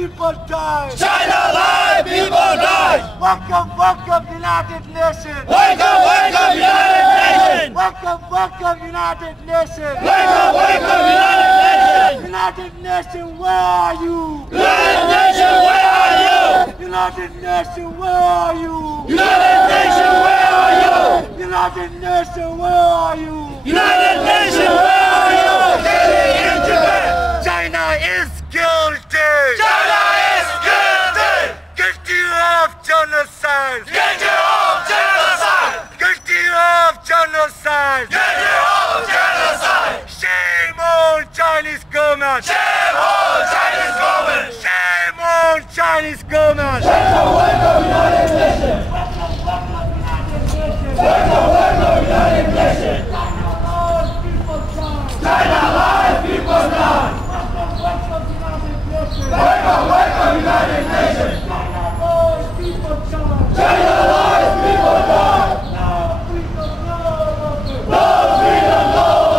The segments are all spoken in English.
people die. China lies, people die. Welcome, welcome, United Nations. Welcome, welcome, United Nations. Welcome, welcome, United Nations. Welcome, welcome, United Nations. United Nations, where are you? United Nations, where are you? United Nations, where are you? United Nations, where are you? United Nations, where are you? United Nations, where are you? In Tibet. China is guilty. China is guilty. Guilty of genocide. Guilty of genocide. Guilty of genocide. Guilty of genocide. Shame on Chinese government. Shame on Chinese government. Shame on Chinese government. Welcome, United Nations. Welcome, welcome, United Nations. China lies, people die. Welcome, welcome, United Nations. China lies, people die. No freedom, no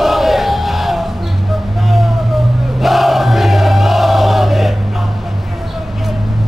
lobby. No freedom, no lobby.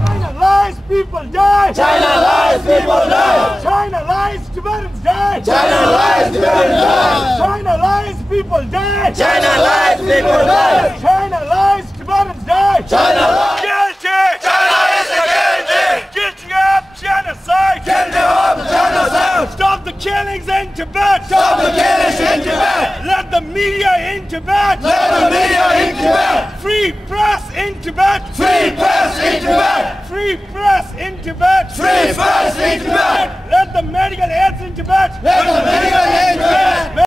China lies, people die. China lies, people die. China lies, Tibetans die. China lies, Tibetans die. China lies, people die. China lies, people die. China lies, Tibetans die. China lies. Guilty. China is guilty. Guilty of genocide. Guilty of genocide. Stop the killings in Tibet. Stop the killings in Tibet. Let the media in Tibet. Let the media in Tibet. Free press in Tibet. Free press in Tibet. Free press in Tibet. Free press in Tibet. Let the medical aids in Tibet. Let the medical in Tibet.